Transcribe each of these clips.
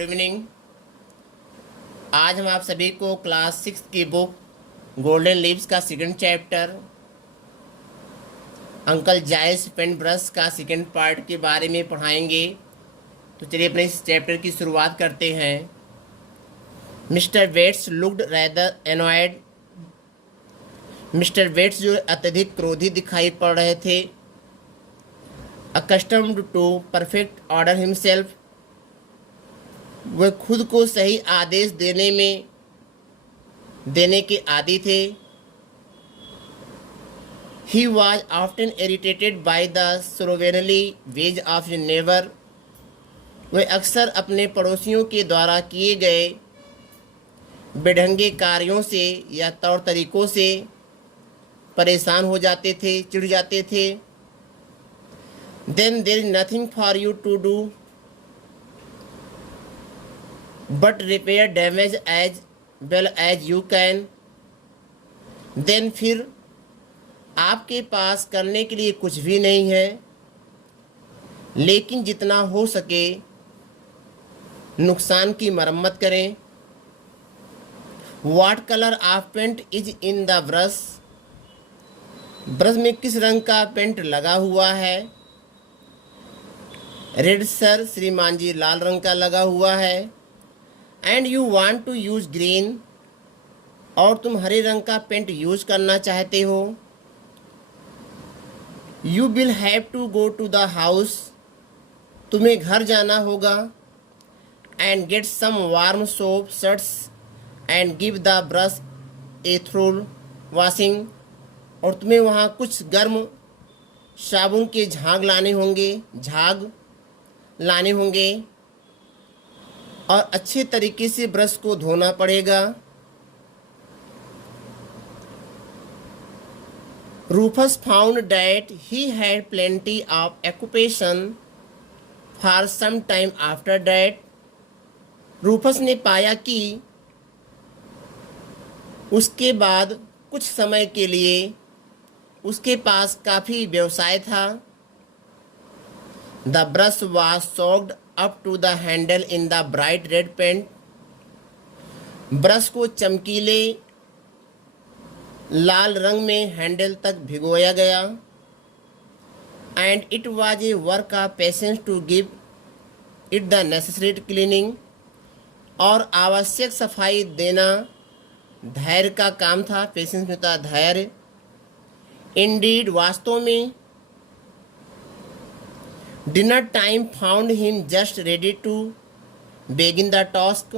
Good evening. आज हम आप सभी को क्लास 6 की बुक गोल्डन लीव्स का सेकंड चैप्टर अंकल जायस पेन ब्रश का सेकंड पार्ट के बारे में पढ़ाएंगे। तो चलिए अपने इस चैप्टर की शुरुआत करते हैं। Mister Waits looked rather annoyed. Mister Waits जो अत्यधिक क्रोधी दिखाई पड़ रहे थे। Accustomed to perfect order himself, वह खुद को सही आदेश देने के आदी थे। He was often irritated by the slovenly ways of never, वह अक्सर अपने पड़ोसियों के द्वारा किए गए बेढंगे कार्यों से या तौर तरीकों से परेशान हो जाते थे, चिढ़ जाते थे। Then there is nothing for you to do but repair damage as well as you can. Then फिर आपके पास करने के लिए कुछ भी नहीं है, लेकिन जितना हो सके नुकसान की मरम्मत करें। What colour of paint is in the brush, brush में किस रंग का पेंट लगा हुआ है। रेड सर, श्रीमान जी, लाल रंग का लगा हुआ है। And you want to use green, और तुम हरे रंग का पेंट यूज करना चाहते हो। You will have to go to the house, तुम्हें घर जाना होगा। And get some warm soapsuds and give the brush a thorough washing, और तुम्हें वहाँ कुछ गर्म साबुन के झाग लाने होंगे और अच्छे तरीके से ब्रश को धोना पड़ेगा। Rufus found that he had plenty of occupation for some time after that, Rufus ने पाया कि उसके बाद कुछ समय के लिए उसके पास काफ़ी व्यवसाय था। The brush was soaked up to the handle in the bright red paint, brush को चमकीले लाल रंग में हैंडल तक भिगोया गया। And it was a work of patience to give it the necessary cleaning, और आवश्यक सफाई देना धैर्य का काम था। पेशेंस में था धैर्य। इंडीड, वास्तव में dinner time found him just ready to begin the task,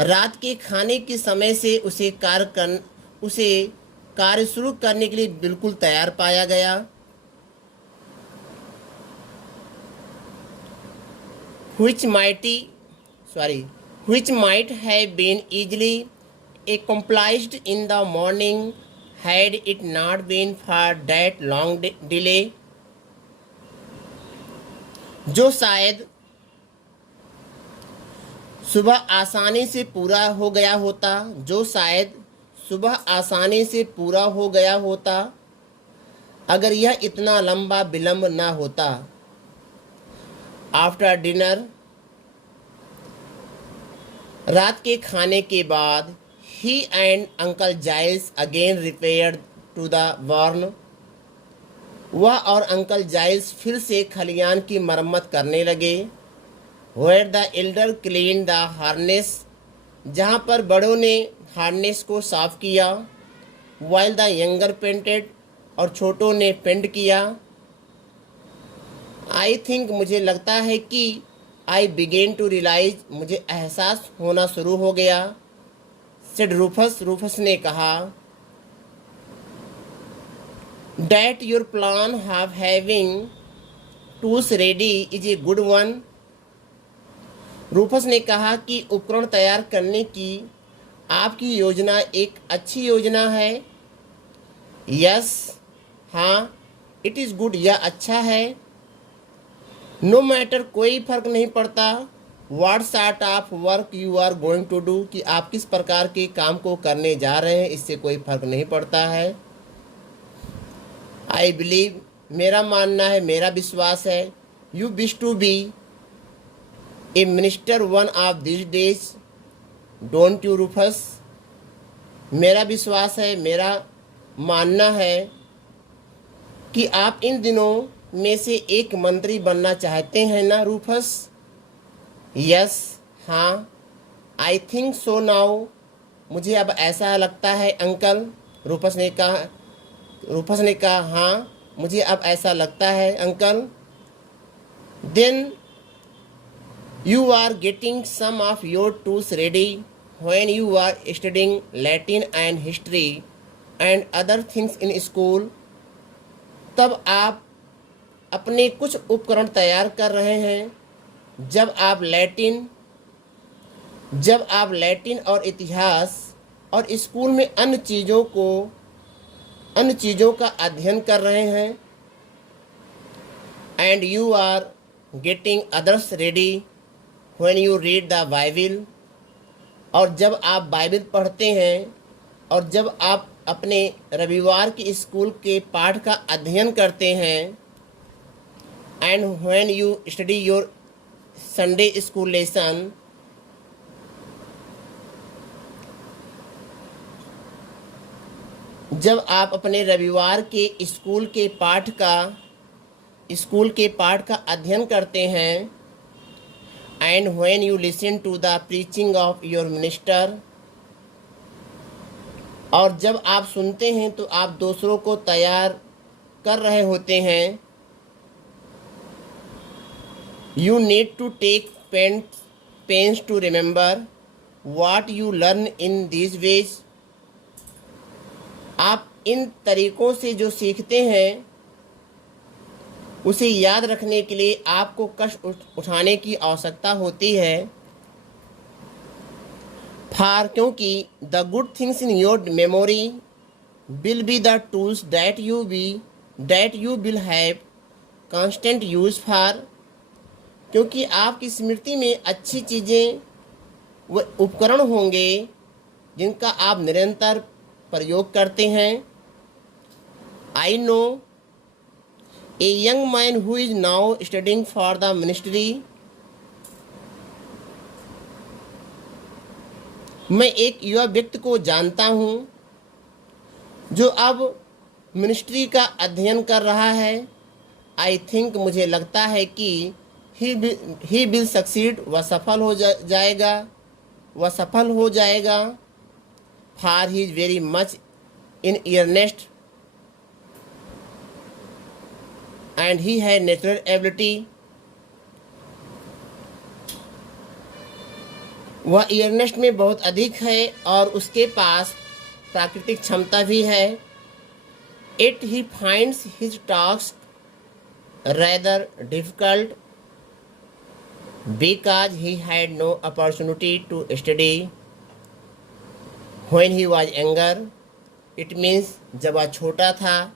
रात के खाने के समय से उसे कार्य शुरू करने के लिए बिल्कुल तैयार पाया गया। which might have been easily accomplished in the morning had it not been for that long delay, जो शायद सुबह आसानी से पूरा हो गया होता अगर यह इतना लंबा विलंब ना होता। आफ्टर डिनर, रात के खाने के बाद, he and uncle Giles again repaired to the barn, वह और अंकल जाइल्स फिर से खलियान की मरम्मत करने लगे। Where the elder clean the harness, जहाँ पर बड़ों ने हार्नेस को साफ किया। वाइल द यंगर पेंटेड, और छोटों ने पेंट किया। आई थिंक, मुझे लगता है कि आई बिगेन टू रियलाइज, मुझे एहसास होना शुरू हो गया। सेड रूफस ने कहा। That your plan of having tools ready is a good one, Rufus ने कहा कि उपकरण तैयार करने की आपकी योजना एक अच्छी योजना है। यस, हाँ, इट इज़ गुड, यह अच्छा है। नो मैटर, कोई फर्क नहीं पड़ता। What sort of work you are going to do, कि आप किस प्रकार के काम को करने जा रहे हैं, इससे कोई फर्क नहीं पड़ता है। आई बिलीव, मेरा मानना है, मेरा विश्वास है। You wish to be, a minister one of this days, don't you Rufus? मेरा विश्वास है, मेरा मानना है कि आप इन दिनों में से एक मंत्री बनना चाहते हैं ना रूफस? यस, हाँ। आई थिंक सो नाउ, मुझे अब ऐसा लगता है अंकल, रूफस ने कहा। हाँ, मुझे अब ऐसा लगता है uncle. Then you are getting some of your tools ready when you are studying Latin and history and other things in school. तब आप अपने कुछ उपकरण तैयार कर रहे हैं जब आप लैटिन और इतिहास और स्कूल में अन्य चीज़ों का अध्ययन कर रहे हैं। And you are getting others ready when you read the Bible. और जब आप बाइबिल पढ़ते हैं और जब आप अपने रविवार के स्कूल के पाठ का अध्ययन करते हैं। And when you study your Sunday school lesson. जब आप अपने रविवार के स्कूल के पाठ का अध्ययन करते हैं। And when you listen to the preaching of your minister. और जब आप सुनते हैं तो आप दूसरों को तैयार कर रहे होते हैं। You need to take pains to remember what you learn in this ways. आप इन तरीकों से जो सीखते हैं उसे याद रखने के लिए आपको कष्ट उठाने की आवश्यकता होती है। क्योंकि the good things in your memory will be the tools that you will have constant use for. क्योंकि आपकी स्मृति में अच्छी चीज़ें व उपकरण होंगे जिनका आप निरंतर प्रयोग करते हैं। I know a young man who is now studying for the ministry. मैं एक युवा व्यक्ति को जानता हूँ जो अब मिनिस्ट्री का अध्ययन कर रहा है। आई थिंक, मुझे लगता है कि ही विल सक्सीड, वह सफल हो जाएगा। For he is very much in earnest and he है नेचुरल एबिलिटी। वह earnest में बहुत अधिक है और उसके पास प्राकृतिक क्षमता भी है। Yet he finds his task rather difficult because he had no opportunity to study when he was younger. It means जब वह छोटा था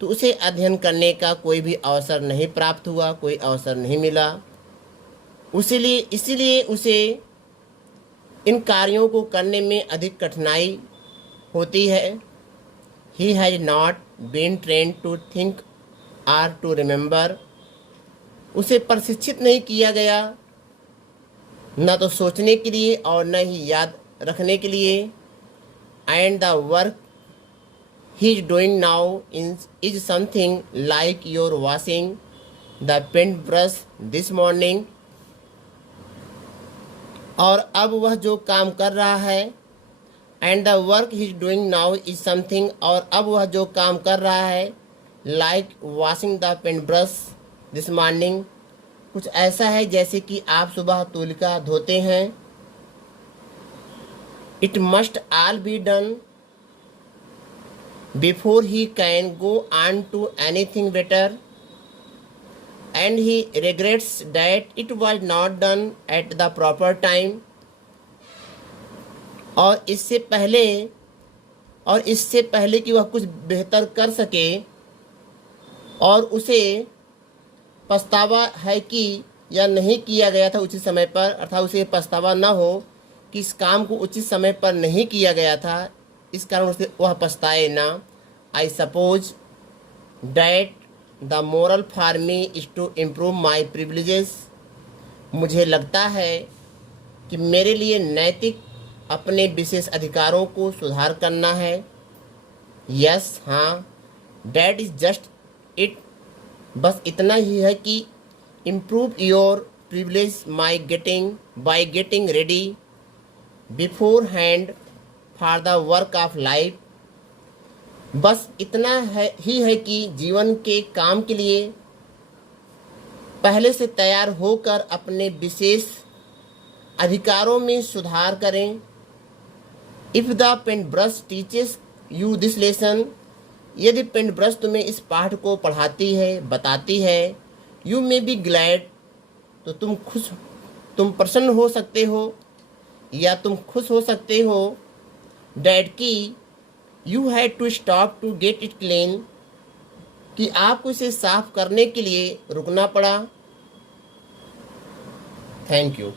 तो उसे अध्ययन करने का कोई भी अवसर नहीं प्राप्त हुआ, कोई अवसर नहीं मिला। इसीलिए उसे इन कार्यों को करने में अधिक कठिनाई होती है। He has not been trained to think or to remember. उसे प्रशिक्षित नहीं किया गया, न तो सोचने के लिए और न ही याद रखने के लिए। And the work he is doing now is something like your washing the paintbrush this morning. और अब वह जो काम कर रहा है, and the work he is doing now is something, और अब वह जो काम कर रहा है, like washing the paintbrush this morning, कुछ ऐसा है जैसे कि आप सुबह तूलिका धोते हैं। It must all be done before he can go on to anything better, and he regrets that it was not done at the proper time. और इससे पहले कि वह कुछ बेहतर कर सके और उसे पछतावा है कि यह नहीं किया गया था उचित समय पर, अर्थात उसे पछतावा न हो कि इस काम को उचित समय पर नहीं किया गया था, इस कारण उसे वह पछताए ना। I suppose that the moral for me is to improve my privileges मुझे लगता है कि मेरे लिए नैतिक अपने विशेष अधिकारों को सुधार करना है। यस, हाँ, डैट इज जस्ट इट। बस इतना ही है कि improve your privilege by getting ready before hand for the work of life. बस इतना है कि जीवन के काम के लिए पहले से तैयार होकर अपने विशेष अधिकारों में सुधार करें। If the paint brush teaches you this lesson, यदि पेंट ब्रश तुम्हें इस पाठ को पढ़ाती है, बताती है, यू मे बी ग्लैड, तो तुम प्रसन्न हो सकते हो या तुम खुश हो सकते हो डैड की you had to stop to get it clean, कि आपको इसे साफ करने के लिए रुकना पड़ा। Thank you.